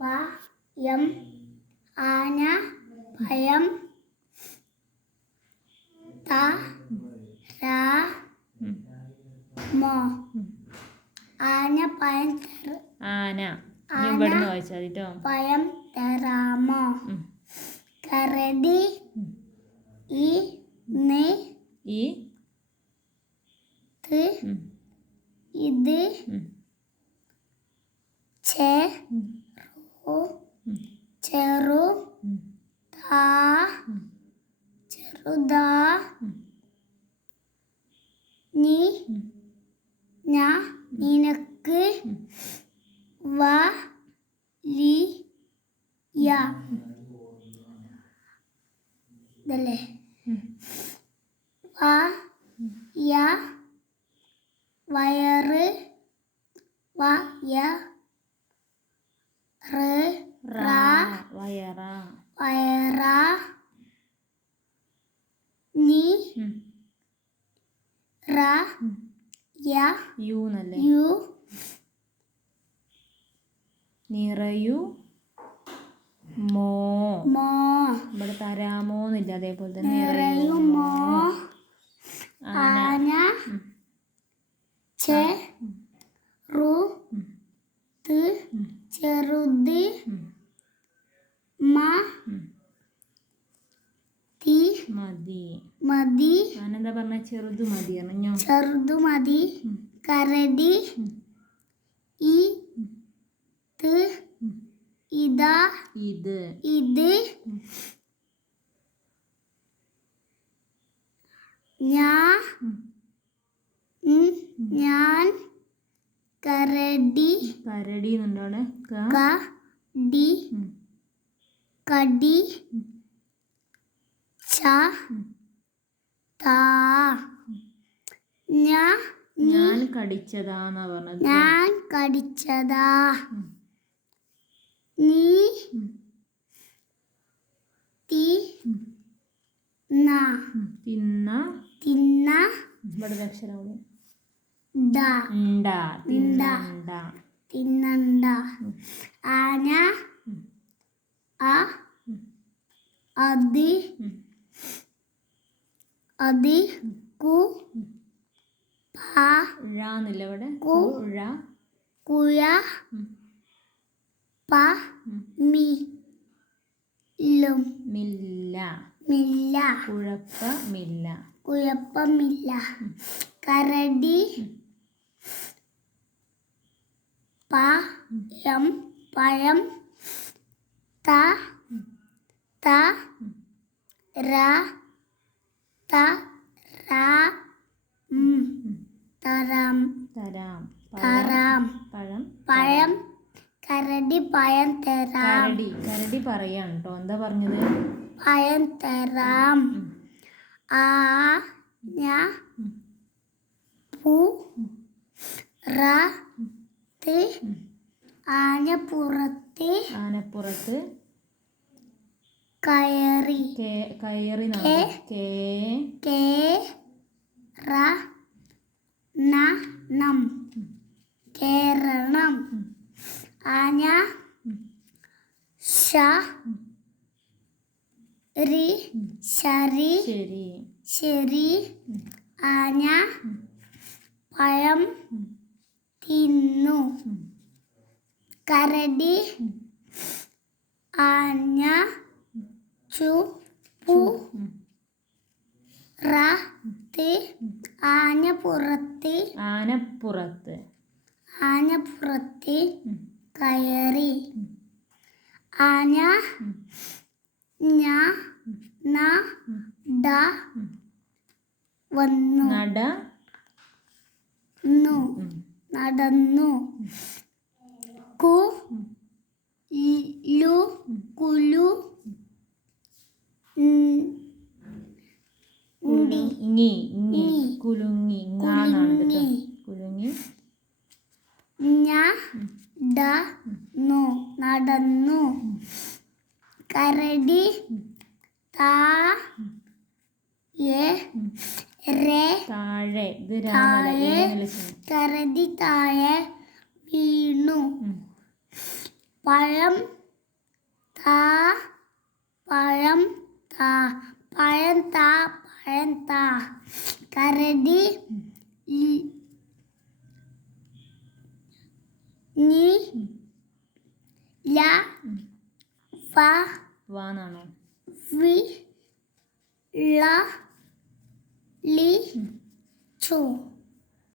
പയം ആന പയം തരാമോ ആന പയം ആന ഇവിടുന്ന് വായിച്ചാൽ മതി കേട്ടോ. പയം തരാമോ കരടി ഇത് ചെറുതാ നിനക്ക് വലിയ ഇതല്ലേ വയറ് നിറയുമോ ഇവിടെ തരാമോന്നില്ല. അതേപോലെ തന്നെ നിറയുമോ ആന ചെറുത് മതി ആനെന്താ പറഞ്ഞ ചെറുതു മതി അറിഞ്ഞോ. ചെറുതു മതി കരടി ഇത് ഞാൻ കരടി ഞാൻ കടിച്ചതാന്നാ പറഞ്ഞത്. ഞാൻ കടിച്ചതാ നീ തിന്ന ഇവിടെ അക്ഷരം തിന്നണ്ട ആന അത് കുഴപ്പമില്ല കരടി പയം തരാം പഴം കരടി പയം തരാം. കരടി പറയാണ് കേട്ടോ. എന്താ പറഞ്ഞത്? പയം തരാം. ആന ആനപ്പുറത്ത് കയറി കേറണം ആന ശരി ആന പഴം തിന്നു കരടി ആനപ്പുറത്ത് കയറി ആന നടന്നു കുലുങ്ങി നടന്നു കരടി കരടി താഴെ വീണു പഴം താ പഴം താ പഴം താ പഴം താ. കരടി നി ല ഫ വാന്നാണോ? വി ള ലി ചോ.